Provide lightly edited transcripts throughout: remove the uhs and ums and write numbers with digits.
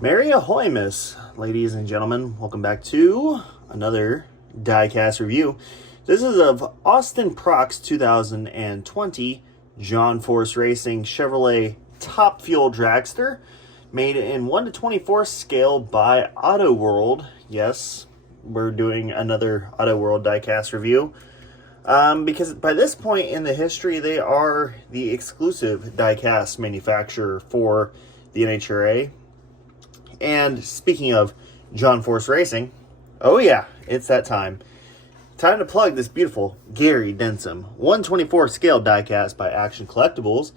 Merry ahoymas, ladies and gentlemen. Welcome back to another diecast review. This is of Austin Prock's 2020 John Force Racing Chevrolet Top Fuel Dragster, made in 1/24 scale by Auto World. Yes, we're doing another Auto World diecast review. Because by this point in the history, they are the exclusive diecast manufacturer for the NHRA. And speaking of John Force Racing, oh yeah, it's that time. Time to plug this beautiful Gary Denson 1/24 scale diecast by Action Collectibles.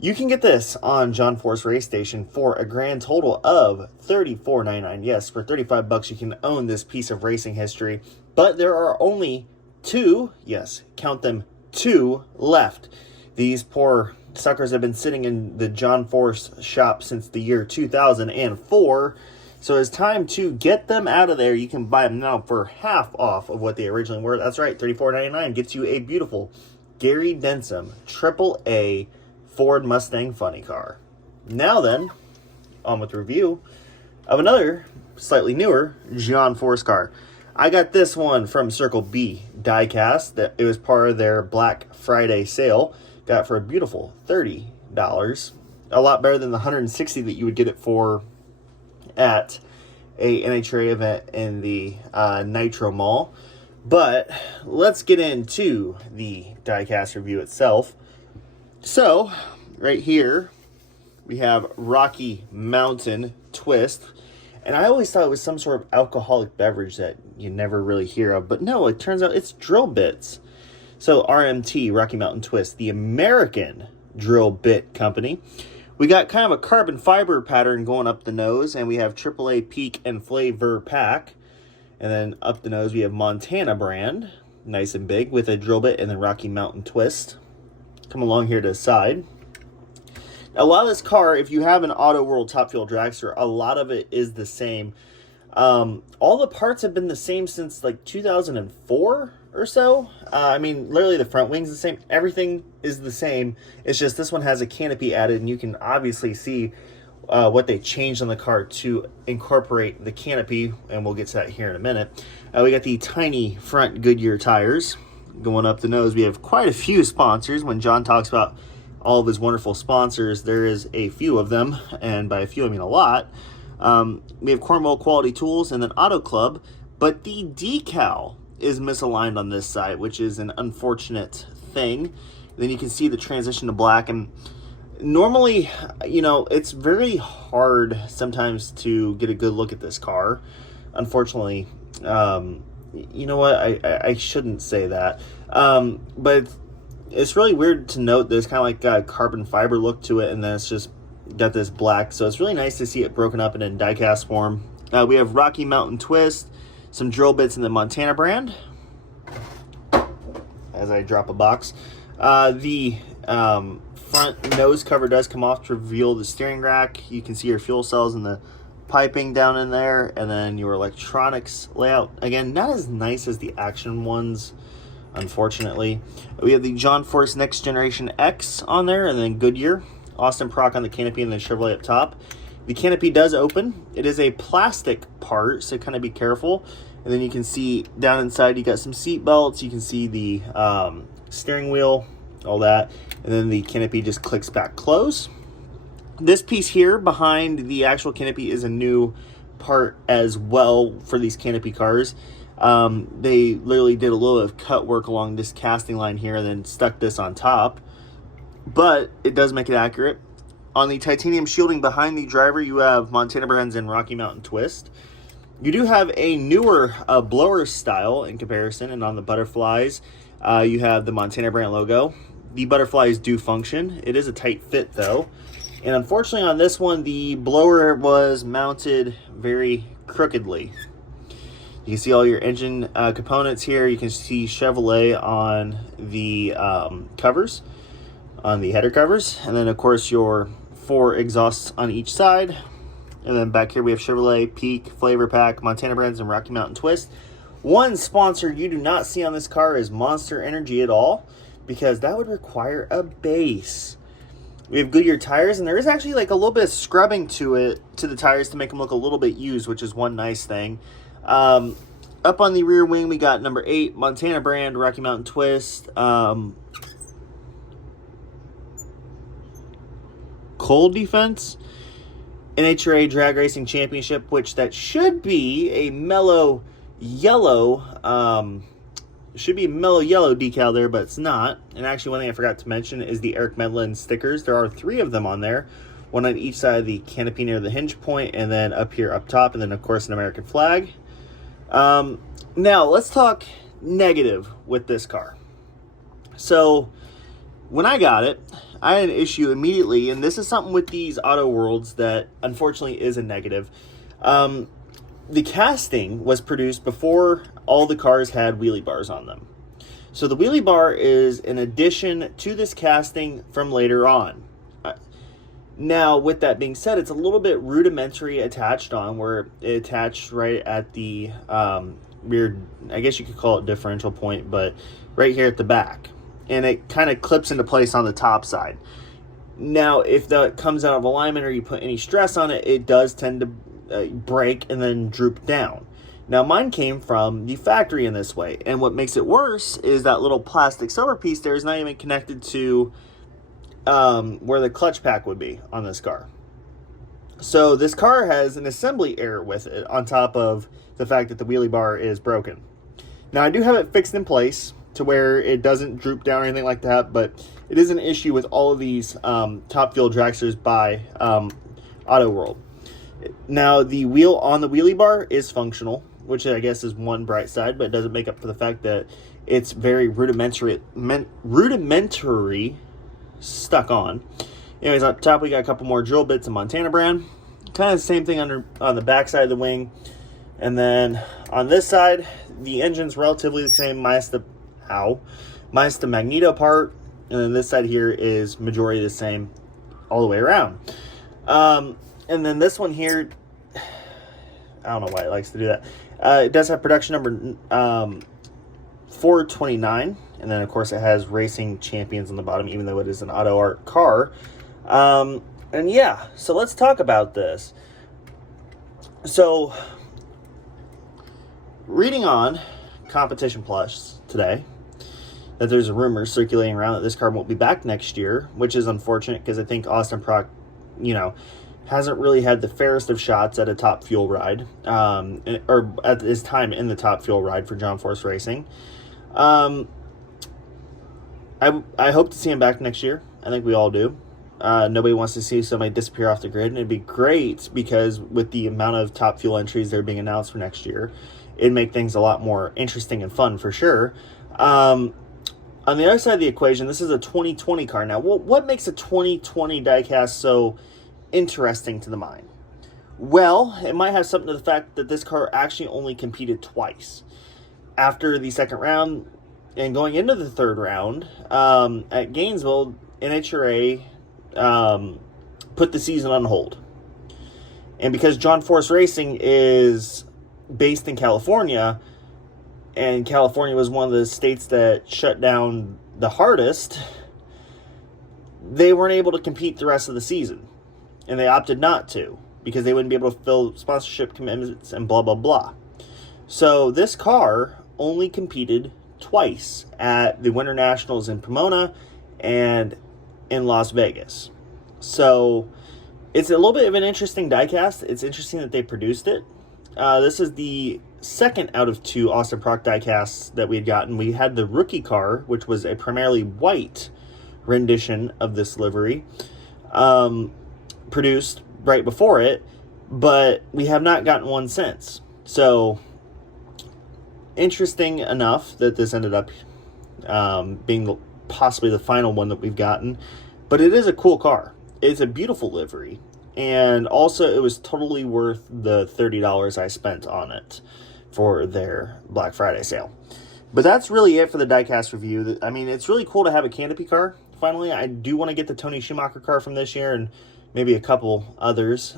You can get this on John Force Race Station for a grand total of $34.99. Yes, for $35 you can own this piece of racing history, but there are only two, yes, count them, two left. These poor suckers have been sitting in the John Force shop since the year 2004, so it's time to get them out of there. You can buy them now for half off of what they originally were. That's right, $34.99 gets you a beautiful Gary Denson AAA Ford Mustang funny car. Now then, on with the review of another slightly newer John Force car. I got this one from Circle B Diecast. That it was part of their Black Friday sale. Got it for a beautiful $30. A lot better than the $160 that you would get it for at a NHRA event in the Nitro Mall. But let's get into the diecast review itself. So, right here, we have Rocky Mountain Twist. And I always thought it was some sort of alcoholic beverage that you never really hear of. But no, it turns out it's drill bits. So RMT, Rocky Mountain Twist, the American drill bit company. We got kind of a carbon fiber pattern going up the nose. And we have AAA Peak and Flavor Pack. And then up the nose we have Montana brand. Nice and big with a drill bit and then Rocky Mountain Twist. Come along here to the side. A lot of this car, if you have an Auto World Top Fuel Dragster, a lot of it is the same. All the parts have been the same since like 2004 or so. I mean, literally the front wing's the same. Everything is the same. It's just this one has a canopy added, and you can obviously see what they changed on the car to incorporate the canopy, and we'll get to that here in a minute. We got the tiny front Goodyear tires. Going up the nose, we have quite a few sponsors. When John talks about all of his wonderful sponsors, there is a few of them, and by a few I mean a lot. We have Cornwall Quality Tools and then Auto Club, but the decal is misaligned on this side, which is an unfortunate thing. Then you can see the transition to black, and normally, you know, it's very hard sometimes to get a good look at this car. Unfortunately, you know what, I shouldn't say that, but it's really weird to note there's kind of like a carbon fiber look to it, and then it's just got this black. So it's really nice to see it broken up in a diecast form. We have Rocky Mountain Twist, some drill bits in the Montana brand. As I drop a box, the front nose cover does come off to reveal the steering rack. You can see your fuel cells and the piping down in there, and then your electronics layout. Again, not as nice as the Action ones, unfortunately. We have the John Force Next Generation X on there, and then Goodyear, Austin Prock on the canopy, and then Chevrolet up top. The canopy does open. It is a plastic part, so kind of be careful. And then you can see down inside you got some seat belts. You can see the steering wheel, all that. And then the canopy just clicks back close. This piece here behind the actual canopy is a new part as well for these canopy cars. They literally did a little bit of cut work along this casting line here and then stuck this on top, but it does make it accurate. On the titanium shielding behind the driver, you have Montana brands and Rocky Mountain Twist. You do have a newer blower style in comparison, and on the butterflies, you have the Montana brand logo. The butterflies do function. It is a tight fit though. And unfortunately on this one, the blower was mounted very crookedly. You can see all your engine components here. You can see Chevrolet on the covers, on the header covers. And then, of course, your 4 exhausts on each side. And then back here we have Chevrolet, Peak, Flavor Pack, Montana brands, and Rocky Mountain Twist. One sponsor you do not see on this car is Monster Energy at all, because that would require a base. We have Goodyear tires, and there is actually like a little bit of scrubbing to the tires to make them look a little bit used, which is one nice thing. Up on the rear wing, we got number 8, Montana brand, Rocky Mountain Twist. Cold Defense, NHRA Drag Racing Championship, which that should be a mellow yellow, decal there, but it's not. And actually, one thing I forgot to mention is the Eric Medlin stickers. There are 3 of them on there, one on each side of the canopy near the hinge point, and then up here up top, and then of course an American flag. Now let's talk negative with this car. So when I got it, I had an issue immediately, and this is something with these Auto Worlds that unfortunately is a negative. The casting was produced before all the cars had wheelie bars on them. So the wheelie bar is an addition to this casting from later on. Now, with that being said, it's a little bit rudimentary attached on, where it attached right at the rear, I guess you could call it differential point, but right here at the back. And it kind of clips into place on the top side. Now, if that comes out of alignment or you put any stress on it, it does tend to break and then droop down. Now, mine came from the factory in this way. And what makes it worse is that little plastic silver piece there is not even connected to where the clutch pack would be on this car. So this car has an assembly error with it, on top of the fact that the wheelie bar is broken. Now, I do have it fixed in place to where it doesn't droop down or anything like that, but it is an issue with all of these Top Fuel dragsters by Auto World. Now, the wheel on the wheelie bar is functional, which I guess is one bright side, but it doesn't make up for the fact that it's very rudimentary stuck on. Anyways, up top we got a couple more drill bits of Montana brand. Kind of the same thing on the back side of the wing. And then on this side, the engine's relatively the same, minus the magneto part. And then this side here is majority the same all the way around. And then this one here, I don't know why it likes to do that. It does have production number 429. And then, of course, it has Racing Champions on the bottom, even though it is an Auto Art car. And yeah, so let's talk about this. So, reading on Competition Plus today, that there's a rumor circulating around that this car won't be back next year, which is unfortunate because I think Austin Prock, hasn't really had the fairest of shots at a Top Fuel ride, or at his time in the Top Fuel ride for John Force Racing. I hope to see him back next year. I think we all do. Nobody wants to see somebody disappear off the grid, and it'd be great because with the amount of Top Fuel entries that are being announced for next year, it'd make things a lot more interesting and fun for sure. On the other side of the equation, this is a 2020 car. Now, what makes a 2020 diecast so interesting to the mind? Well, it might have something to the fact that this car actually only competed twice. After the second round and going into the third round, at Gainesville, NHRA put the season on hold. And because John Force Racing is based in California, and California was one of the states that shut down the hardest, they weren't able to compete the rest of the season. And they opted not to, because they wouldn't be able to fill sponsorship commitments and blah, blah, blah. So this car only competed twice at the Winter Nationals in Pomona and in Las Vegas. So it's a little bit of an interesting diecast. It's interesting that they produced it. This is the second out of 2 Austin Prock diecasts that we had gotten. We had the rookie car, which was a primarily white rendition of this livery, produced right before it, but we have not gotten one since. So interesting enough that this ended up being possibly the final one that we've gotten, but it is a cool car. It's a beautiful livery, and also it was totally worth the $30 I spent on it for their Black Friday sale. But that's really it for the diecast review. I mean, it's really cool to have a canopy car. Finally, I do want to get the Tony Schumacher car from this year, and maybe a couple others.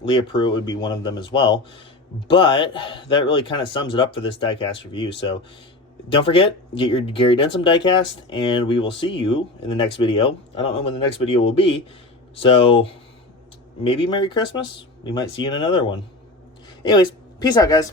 Leah Pruitt would be one of them as well. But that really kind of sums it up for this diecast review. So Don't forget, get your Gary Denson diecast, and we will see you in the next video. I don't know when the next video will be, so maybe Merry Christmas. We might see you in another one. Anyways, peace out, guys.